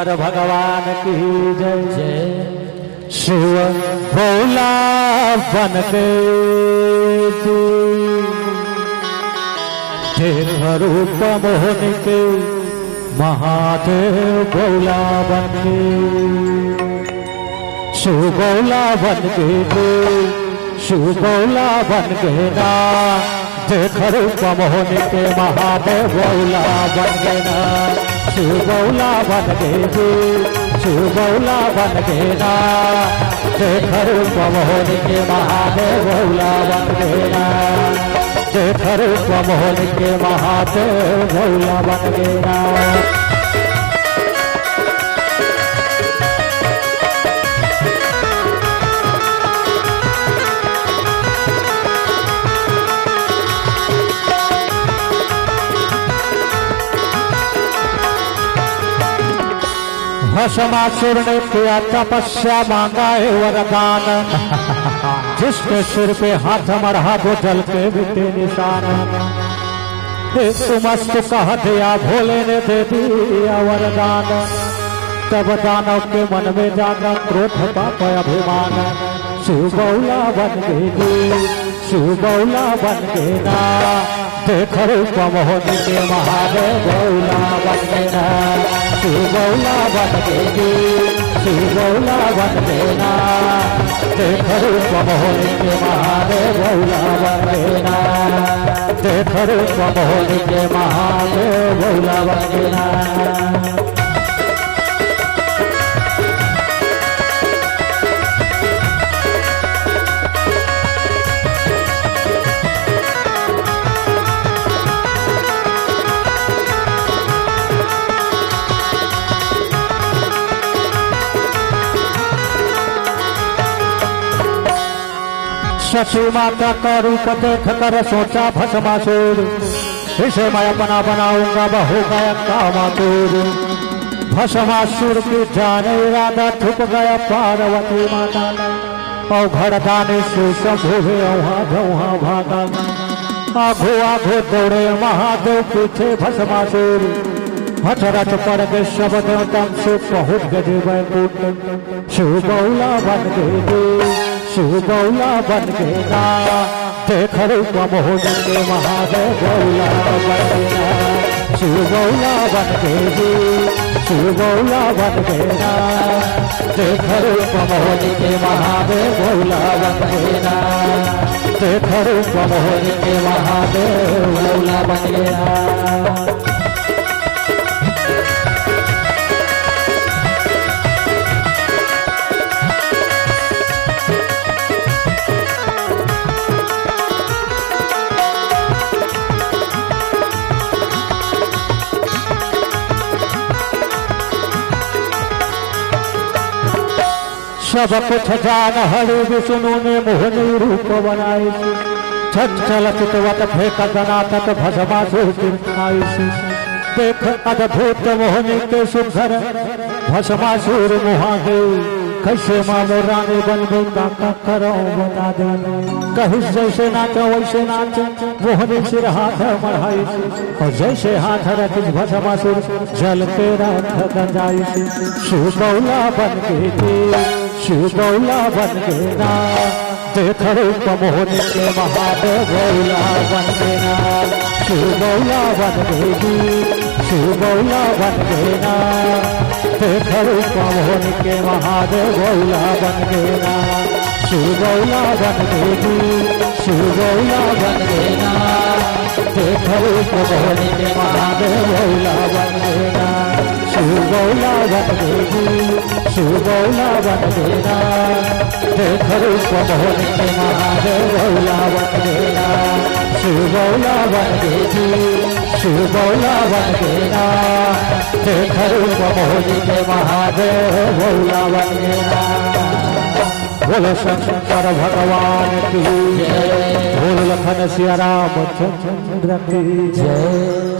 शंकर भगवान की जय जय। शिव भोला बन के देख रूप मोहन के महादेव भोला बन के शिव भोला बन के शिव भोला बन के ना देख रूप मोहन के महादेव भोला बन के ना शिव भोला बन के शिव भोला बन के ना देख रूप मोहन के महादेव भोला बन के ना देख रूप मोहन के महादेव भोला बन के ना। भस्मासुर ने किया तपस्या मांगा है वरदान जिसके सिर पे हाथ मढ़ा वो जल के बीते निशान मस्त कह दिया भोले ने दे दिया वरदान तब दानव के मन में जागा क्रोध पाप अभिमान शिव बौला बन गई शिव बौला बन गए ना देख रूप मोहन के महादेव बौला बन गए ना शिव बौला बन गई शिव बौला बन गए ना देख रूप मोहन के महादेव बौला बन गए ना देख रूप मोहन के महादेव बौला बन गए ना। सती माता का रूप देख कर सोचा भस्मासुर इसे मैं अपना बनाऊंगा बहू गायक का मातुर भस्मासुर की जाने इरादा ठुक गया पार्वती माता और घरदाने से शंभु वहाँ भागा आघो आघो दौड़े महादेव पीछे भस्मासुर हठरथ पड़ गए शब्द तम से पहुंच गए वैकुंठ शिव बौला बन गए शिव बौला बन गए ना देख रूप मोहन के महादेव बौला बन गए ना शिव बौला बन गए शिव बौला बन गए ना देख रूप मोहन के महादेव बौला बन गए ना देख रूप मोहन के महादेव बौला बन गए ना। सब कुछ जान हरि विष्णु ने मोहनी रूप बनाई छठ चलत वत फेंक दनातक भस्मासुर कीर्तनाई देख अद्भुत मोहनी के सुंदर भस्मासुर मुहादेव कैसे मामो रानी बन गई काका करो बता दे कहीं जैसे नाचो वैसे नाच मोहनी सिर हाथ बढ़ाई और जैसे हाथ रखी भस्मासुर जल के रथ गंजाई शिव बौला बन गई शिव बौला बन गए ना देख रूप मोहन के महादेव बौला बन गए ना शिव बौला बन गई शिव बौला बन गए ना देख रूप मोहन के महादेव बौला बन गए ना शिव बौला बन गई शिव बौला बन गए ना देख रूप मोहन के महादेव बौला बन गए ना शिव बौला बन गई शिव बौला बन गए ना देख रूप मोहन के महादेव बौला बन गए ना शिव बौला बन गई शिव बौला बन गए ना देख रूप मोहन के महादेव बौला बन गए ना। बोलो शंकर भगवान की जय बोलो लखन सिया रामचंद्र की जय।